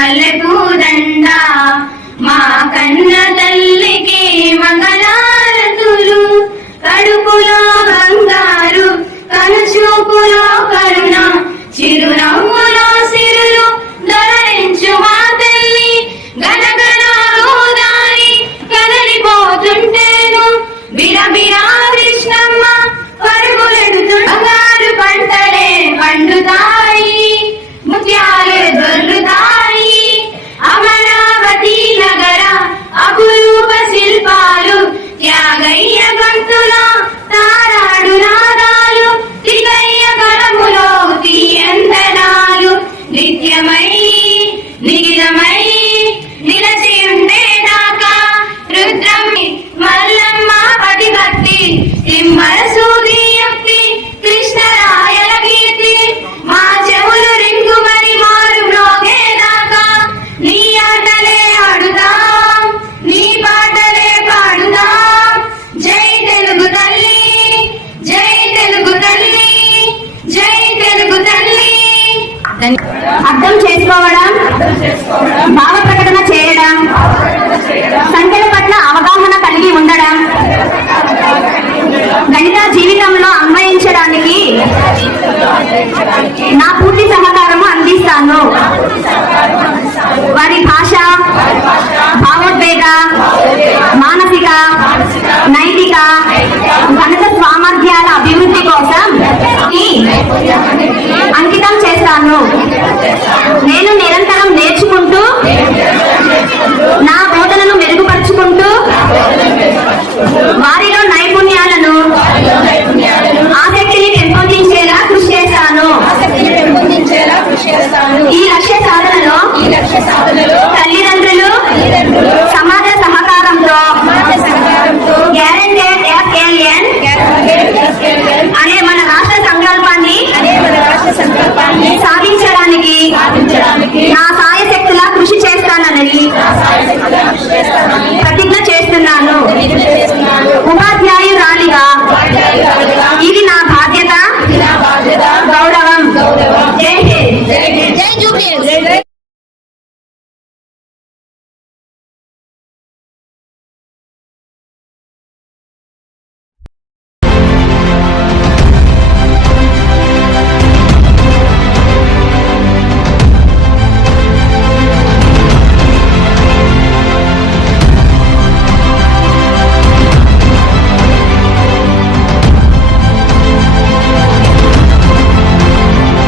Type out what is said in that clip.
మల్లెపూదండ మా కన్న తల్లికి మంగళారతులు కడుపులో బంగారు కనుచూపులో కరుణ చిరునవ్వులో సిరులు ధరించు మా తల్లి గనగన గోదారి కదలిపోతుంటేను బిరబిరా కృష్ణమ్మ పరుగులెడుతుంటారు పంటలే పండుతాయి ముత్యాలే దొర్లుతాయి అమరావతి నగర అపురూప శిల్పాలు త్యాగయ్య గంతుల తారాడు నాదాలు తిగయ్య గళములో తీయందనాలు నిత్యమై నిగిలమై నిలచి ఉండేదాకా రుద్రమ్మి మల్లమ్మ పతిభక్తి తిమ్మర సూది యుక్తి కృష్ణరాయల కీర్తి మా చెవులు రింగుమని మారు మ్రోగేదాకా నీ ఆటలే ఆడుతాం నీ పాటలే పాడుతాం జై తెలుగు తల్లి జై తెలుగు తల్లి జై తెలుగు తల్లి. అర్థం చేసుకోవడం భావ ప్రకటన చేయడం సంఖ్యల పట్ల అవగాహన కలిగి ఉండడం గణిత జీవితంలో అన్వయించడానికి